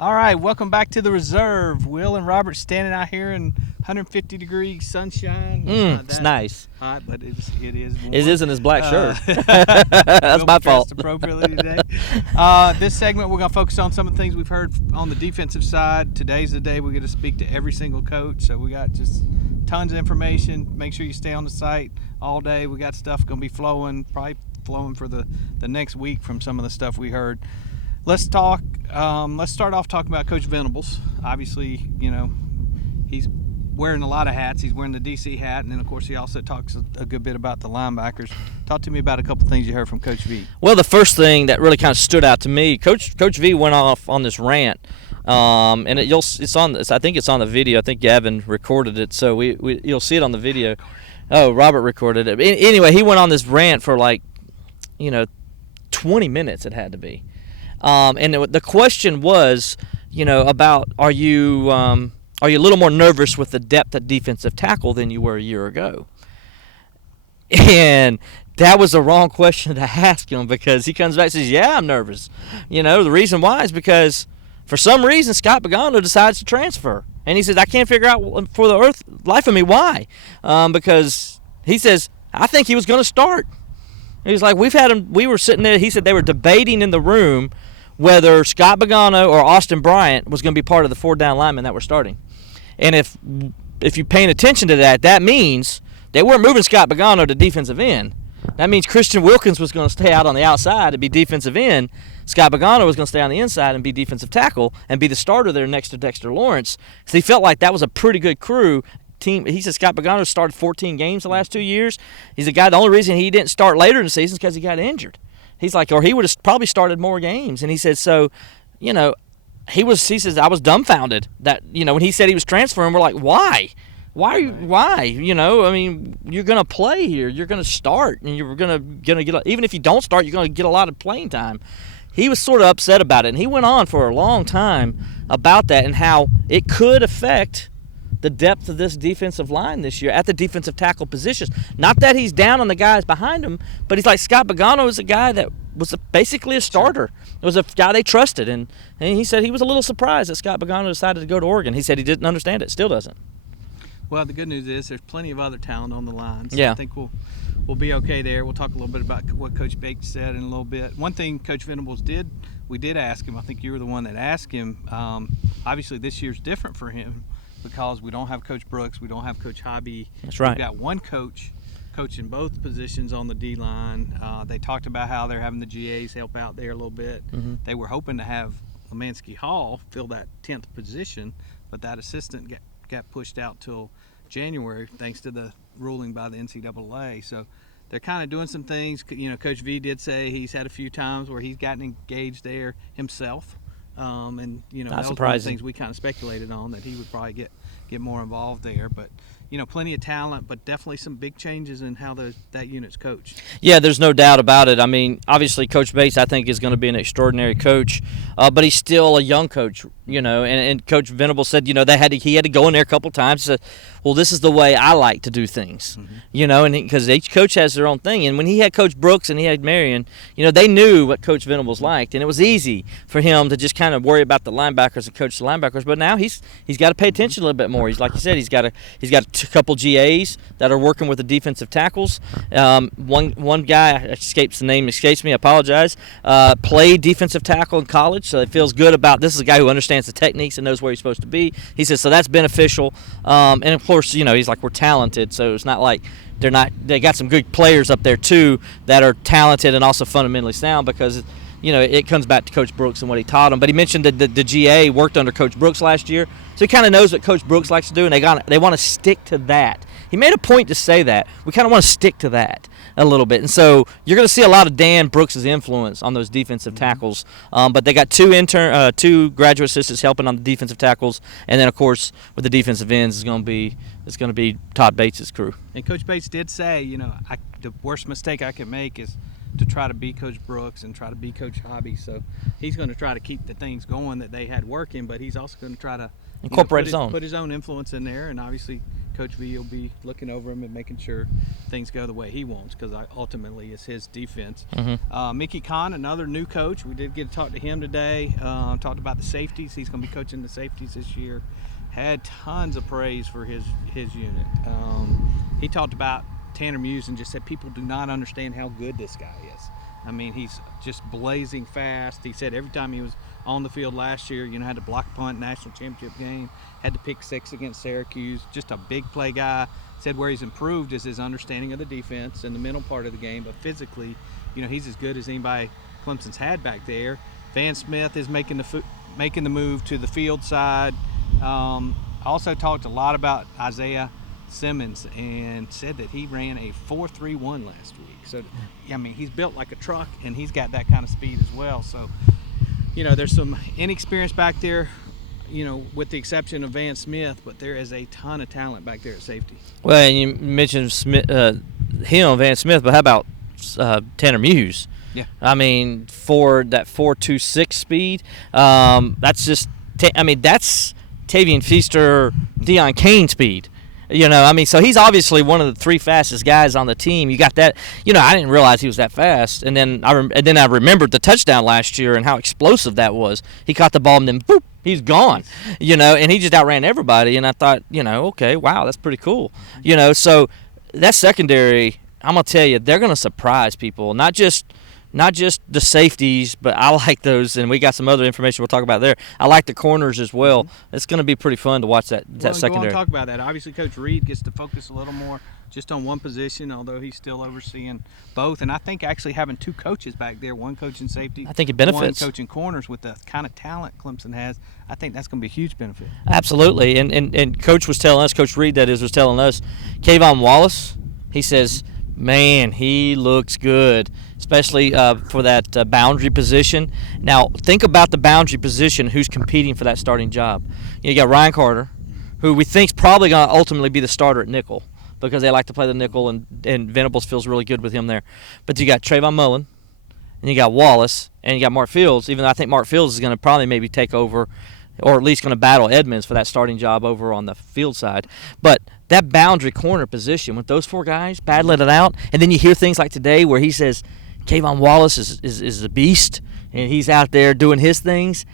All right, welcome back to the reserve. Will and Robert standing out here in 150-degree sunshine. It's nice. Hot, but it is warm. It isn't his black shirt. That's my fault. Appropriately today. This segment, we're going to focus on some of the things we've heard on the defensive side. Today's the day we get to speak to every single coach, so we got just tons of information. Make sure you stay on the site all day. We got stuff going to be flowing, probably flowing for the next week from some of the stuff we heard. Let's talk. Let's start off talking about Coach Venables. Obviously, you know, he's wearing a lot of hats. He's wearing the DC hat, and then, of course, he also talks a good bit about the linebackers. Talk to me about a couple things you heard from Coach V. Well, the first thing that really kind of stood out to me, Coach V went off on this rant, and it's on. I think it's on the video. I think Gavin recorded it, so you'll see it on the video. Oh, Robert recorded it. Anyway, he went on this rant for 20 minutes. It had to be. And the question was, about are you a little more nervous with the depth at defensive tackle than you were a year ago? And that was the wrong question to ask him, because he comes back and says, yeah, I'm nervous. The reason why is because for some reason Scott Pagano decides to transfer. And he says, I can't figure out for the life of me why. Because he says, I think he was going to start. He was like, we were sitting there. He said they were debating in the room whether Scott Pagano or Austin Bryant was going to be part of the 4-down linemen that were starting. And if you're paying attention to that, that means they weren't moving Scott Pagano to defensive end. That means Christian Wilkins was going to stay out on the outside and be defensive end. Scott Pagano was going to stay on the inside and be defensive tackle and be the starter there next to Dexter Lawrence. So he felt like that was a pretty good crew. He said Scott Pagano started 14 games the last 2 years. He's a guy, the only reason he didn't start later in the season is because he got injured. He's like, or he would have probably started more games. And he said, so, he says, I was dumbfounded that, when he said he was transferring, we're like, why? Why? I mean, you're going to play here. You're going to start, and you're going to get, even if you don't start, you're going to get a lot of playing time. He was sort of upset about it, and he went on for a long time about that and how it could affect the depth of this defensive line this year at the defensive tackle positions. Not that he's down on the guys behind him, but he's like, Scott Pagano is a guy that was basically a starter. It was a guy they trusted, and he said he was a little surprised that Scott Pagano decided to go to Oregon. He said he didn't understand it, still doesn't. Well, the good news is there's plenty of other talent on the line, so yeah. I think we'll be okay there. We'll talk a little bit about what Coach Bates said in a little bit. One thing Coach Venables we did ask him, I think you were the one that asked him, obviously this year's different for him, because we don't have Coach Brooks, we don't have Coach Hobby. That's right. We've got one coach coaching both positions on the D-line. They talked about how they're having the GAs help out there a little bit. Mm-hmm. They were hoping to have Lemansky Hall fill that 10th position, but that assistant got pushed out till January thanks to the ruling by the NCAA. So they're kind of doing some things. Coach V did say he's had a few times where he's gotten engaged there himself. And that was one of the things we kind of speculated on, that he would probably get more involved there. But plenty of talent, but definitely some big changes in how that unit's coached. Yeah, there's no doubt about it. I mean, obviously Coach Bates, I think, is going to be an extraordinary coach, but he's still a young coach. And Coach Venables said, he had to go in there a couple times and said, well, this is the way I like to do things. Mm-hmm. And because each coach has their own thing. And when he had Coach Brooks and he had Marion, they knew what Coach Venables liked, and it was easy for him to just kind of worry about the linebackers and coach the linebackers. But now he's got to pay attention a little bit more. He's, like you said, he's got a couple GAs that are working with the defensive tackles. One guy, the name escapes me, I apologize, played defensive tackle in college, so it feels good about this is a guy who understands the techniques and knows where he's supposed to be. He says, so that's beneficial. And of course, he's like, we're talented, so it's not like they got some good players up there too that are talented and also fundamentally sound, because it comes back to Coach Brooks and what he taught them. But he mentioned that the GA worked under Coach Brooks last year, so he kind of knows what Coach Brooks likes to do, and they want to stick to that. He made a point to say that. We kind of want to stick to that a little bit. And so you're going to see a lot of Dan Brooks' influence on those defensive tackles. But they got two graduate assistants helping on the defensive tackles, and then, of course, with the defensive ends, it's going to be Todd Bates' crew. And Coach Bates did say, the worst mistake I could make is to try to be Coach Brooks and try to be Coach Hobby. So he's going to try to keep the things going that they had working, but he's also going to try to incorporate put his own influence in there, and obviously Coach V will be looking over him and making sure things go the way he wants, because ultimately it's his defense. Mickey Conne, another new coach. We did get to talk to him today. Talked about the safeties. He's going to be coaching the safeties this year. Had tons of praise for his unit. He talked about Tanner Muse and just said people do not understand how good this guy is. I mean, he's just blazing fast. He said every time he was on the field last year, had to block a punt, national championship game, had to pick 6 against Syracuse. Just a big play guy. Said where he's improved is his understanding of the defense and the mental part of the game, but physically, he's as good as anybody Clemson's had back there. Van Smith is making the move to the field side. Also talked a lot about Isaiah Simmons and said that he ran a 4.31 last week. So, he's built like a truck, and he's got that kind of speed as well. So, there's some inexperience back there, with the exception of Van Smith, but there is a ton of talent back there at safety. Well, and you mentioned Van Smith, but how about Tanner Muse? Yeah. For that 4.26 speed, that's just that's Tavian Feaster, Deion Kane speed. So he's obviously one of the 3 fastest guys on the team. You got that. I didn't realize he was that fast, and then I remembered the touchdown last year and how explosive that was. He caught the ball and then boop, he's gone. And he just outran everybody. And I thought, okay, wow, that's pretty cool. So that secondary, I'm gonna tell you, they're gonna surprise people. Not just the safeties, but I like those, and we got some other information we'll talk about there. I like the corners as well. It's going to be pretty fun to watch that secondary. Go on, talk about that. Obviously, Coach Reed gets to focus a little more just on one position, although he's still overseeing both. And I think actually having 2 coaches back there, one coaching safety, I think it benefits. One coaching corners, with the kind of talent Clemson has, I think that's going to be a huge benefit. Absolutely. And Coach was telling us, Coach Reed was telling us, Kayvon Wallace, he says, man, he looks good, especially for that boundary position. Now, think about the boundary position, who's competing for that starting job. You got Ryan Carter, who we think is probably going to ultimately be the starter at nickel, because they like to play the nickel, and Venables feels really good with him there. But you got Trayvon Mullen, and you got Wallace, and you got Mark Fields, even though I think Mark Fields is going to probably maybe take over, or at least going to battle Edmonds for that starting job over on the field side. But that boundary corner position with those 4 guys battling it out, and then you hear things like today where he says Kayvon Wallace is a beast, and he's out there doing his things,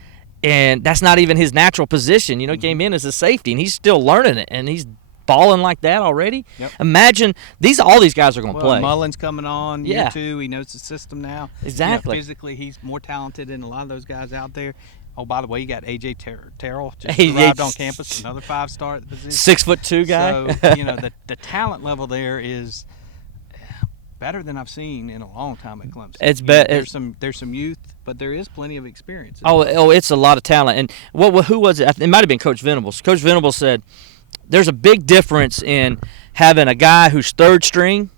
and that's not even his natural position. He came in as a safety, and he's still learning it, and he's balling like that already. Yep. Imagine all these guys are going to play. Mullen's coming on year 2. He knows the system now. Exactly. Physically, he's more talented than a lot of those guys out there. Oh, by the way, you got A.J. Terrell just arrived on campus, another 5-star at the position. 6'2" guy. So, the talent level there is better than I've seen in a long time at Clemson. There's some youth, but there is plenty of experience. It's a lot of talent. And who was it? It might have been Coach Venables. Coach Venables said there's a big difference in having a guy who's 3rd string,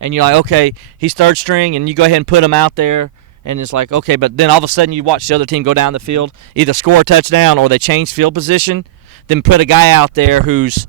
and you're like, okay, he's 3rd string, and you go ahead and put him out there. And it's like, okay, but then all of a sudden you watch the other team go down the field, either score a touchdown or they change field position, then put a guy out there who's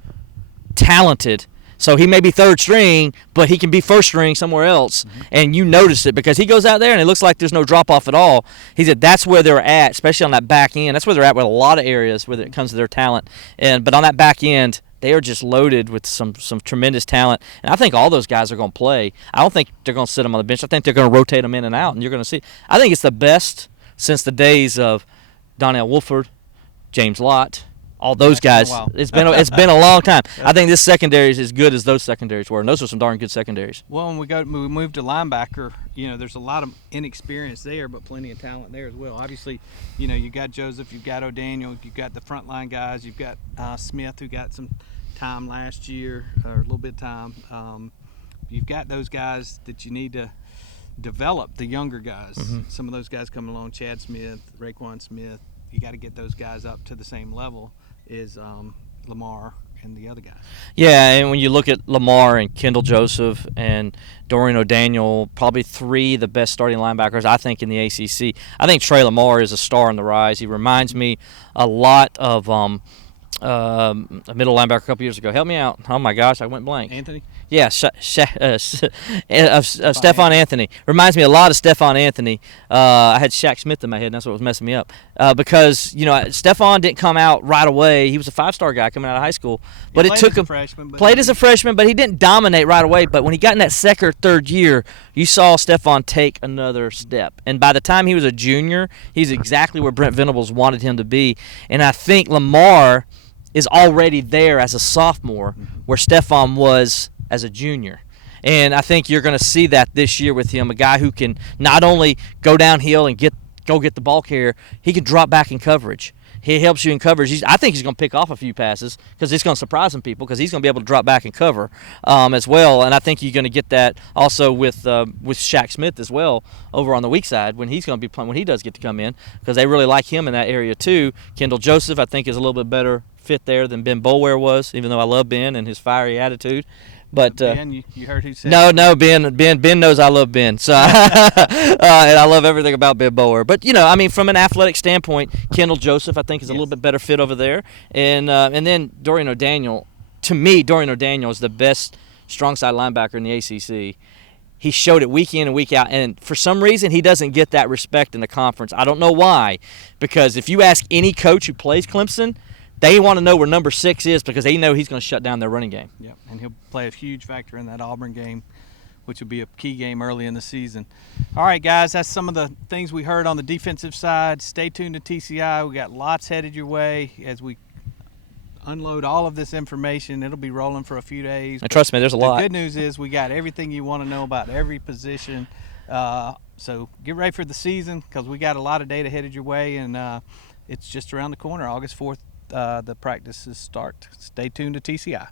talented. So he may be 3rd string, but he can be 1st string somewhere else, and you notice it because he goes out there and it looks like there's no drop-off at all. He said that's where they're at, especially on that back end. That's where they're at with a lot of areas when it comes to their talent. But on that back end, they are just loaded with some tremendous talent. And I think all those guys are going to play. I don't think they're going to sit them on the bench. I think they're going to rotate them in and out, and you're going to see. I think it's the best since the days of Donnell Wolford, James Lott, all those guys. It's been a long time. I think this secondary is as good as those secondaries were, and those are some darn good secondaries. Well, when we move to linebacker, there's a lot of inexperience there, but plenty of talent there as well. Obviously, you got Joseph, you've got O'Daniel, you've got the frontline guys, you've got Smith, who got some time last year, or a little bit of time. You've got those guys that you need to develop, the younger guys. Some of those guys coming along, Chad Smith, Raekwon Smith. You got to get those guys up to the same level as Lamar and the other guys. Yeah, and when you look at Lamar and Kendall Joseph and Dorian O'Daniel, probably 3 of the best starting linebackers, I think, in the ACC. I think Trey Lamar is a star on the rise. He reminds me a lot of a middle linebacker a couple years ago. Help me out. Oh, my gosh, I went blank. Anthony? Yeah, Stephon Anthony. Reminds me a lot of Stephon Anthony. I had Shaq Smith in my head, and that's what was messing me up. Because, Stephon didn't come out right away. He was a 5-star guy coming out of high school. But it took him. Played as a freshman, but he didn't dominate right away. But when he got in that second or third year, you saw Stephon take another step. And by the time he was a junior, he's exactly where Brent Venables wanted him to be. And I think Lamar is already there as a sophomore where Stephon was as a junior. And I think you're going to see that this year with him, a guy who can not only go downhill and go get the ball carrier, he can drop back in coverage. He helps you in coverage. I think he's going to pick off a few passes because it's going to surprise some people because he's going to be able to drop back and cover as well. And I think you're going to get that also with Shaq Smith as well over on the weak side when he's going to be playing, when he does get to come in, because they really like him in that area too. Kendall Joseph, I think, is a little bit better fit there than Ben Boulware was, even though I love Ben and his fiery attitude. But Ben, you heard who said no, Ben knows I love Ben, so and I love everything about Ben Bower. But from an athletic standpoint, Kendall Joseph I think is a little bit better fit over there, and then Dorian O'Daniel. To me, Dorian O'Daniel is the best strong side linebacker in the ACC. He showed it week in and week out, and for some reason he doesn't get that respect in the conference. I don't know why, because if you ask any coach who plays Clemson, they want to know where number 6 is because they know he's going to shut down their running game. Yeah, and he'll play a huge factor in that Auburn game, which will be a key game early in the season. All right, guys, that's some of the things we heard on the defensive side. Stay tuned to TCI. We got lots headed your way as we unload all of this information. It'll be rolling for a few days. And trust me, there's a lot. The good news is we got everything you want to know about every position. So get ready for the season because we got a lot of data headed your way, and it's just around the corner, August 4th. The practices start. Stay tuned to TCI.